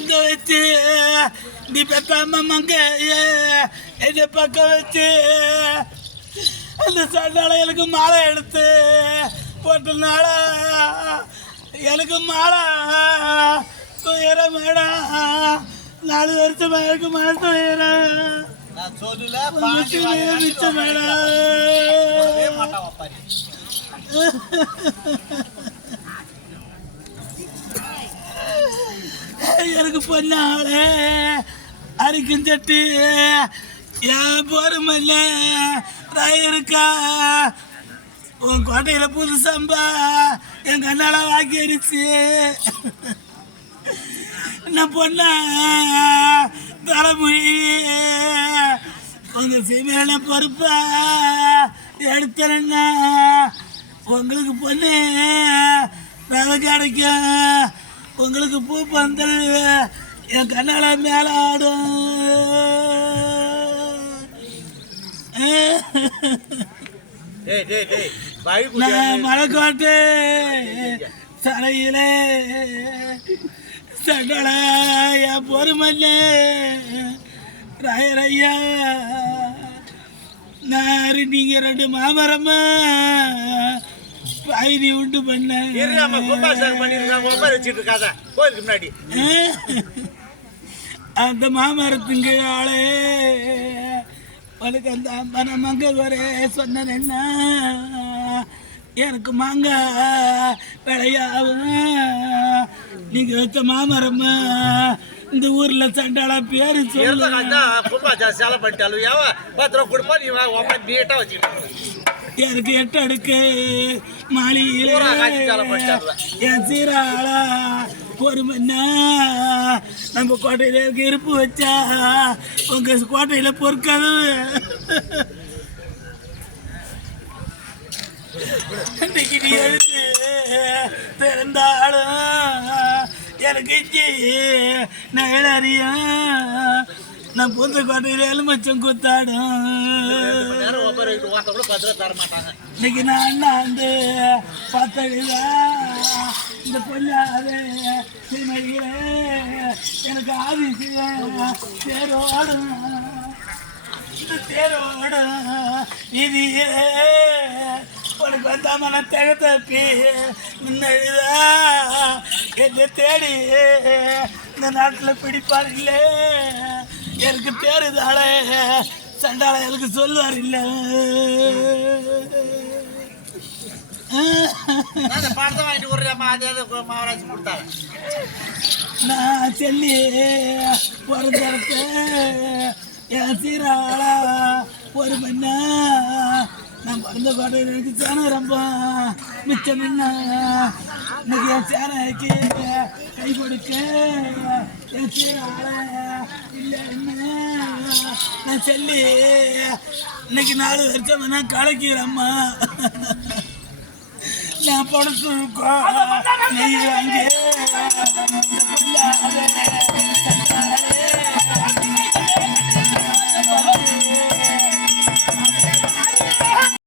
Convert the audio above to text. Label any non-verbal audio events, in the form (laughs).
அங்க வச்சு நீ பெத்தாம மங்க என்னை பக்கம் வச்சு அந்த சண்டால எனக்கு மாலை எடுத்து போட்டனால எனக்கு மாலை துயரம் வேணாம் நாலு வருஷம் எனக்கு மன துயரம் சொல்லல (laughs) உனக்கு அரிக்கும் சட்டி என் இருக்கா? உன் கோட்டையில புது சம்பா என் கண்ணால வாக்கி அடிச்சு நான் பொண்ணா? தலைமொழி உங்க சீமையில பொறுப்பா? எடுத்துறேன்னா உங்களுக்கு பொண்ணு? வேலை கிடைக்கும் உங்களுக்கு பூ பந்தல் என் கண்ணால மேல ஆடும். மலைக்கோட்டை சரையிலே. சகல என் பொறுமல்லே ராயரையா. நான் நீங்க ரெண்டு மாமரமா. பாய்தி உண்டு பண்ண. இருக்காம கும்பாசாரம் பண்ணிருக்காங்க உட்கார வச்சுட்டு இருக்காத. கோயிலுக்கு முன்னாடி. அந்த மாமரத்துங்க ஆளே உனக்கு அந்த மனமங்க வரே சொன்ன என்ன? எனக்கு மாங்காய் விளையாவும் நீங்க வச்ச மாமரம்? இந்த ஊர்ல சண்டாளா பேரு இருந்த சொல்லு. காத்தா கும்பாசாரம் சேலை பண்ணிட்டாலும் பத்து ரூபா கொடுப்பா நீ நீட்டா வச்சுக்கிட்டு எனக்கு எட்டு அடுக்கு? மாளிகையில. என் சீராளா ஒரு மண்ணா நம்ம கோட்டையில இருக்க இருப்பு வச்சா உங்க கோட்டையில பொறுக்காது இன்னைக்கு நீ எடுத்து திறந்தாலும் எனக்கு நான் அறியும் நான் புந்த கோட்டையில எலுமிச்சம் குத்தாடும். இன்னைக்கு நான் அண்ணா வந்து பார்த்தா இந்த பொல்லாதே சிமையிலே எனக்கு ஆதிசில தேரோடும் இந்த தேரோடும் நிதியே உனக்கு வந்தா மன தக தப்பி முன்னழுதா என்னை தேடி இந்த நாட்டில் பிடிப்பார்களே. எனக்கு தேடுதாளே சண்டாள எனக்கு சொல்லுவார் இல்லை. நான் சொல்லி பிறந்தடுத்த என் சீராளா ஒரு மண்ணா நான் பிறந்த பாட்டு எனக்கு சேனை ரொம்ப மிச்சம் என்ன? இன்னைக்கு என் சேனைக்கு கை கொடுக்க என் சீராள இல்லை. செல்லி. இன்னைக்கு நாலு வருஷம் வேணா கலக்கிறம்மா. நான் படுத்து இருக்கோம் நீ அங்கே.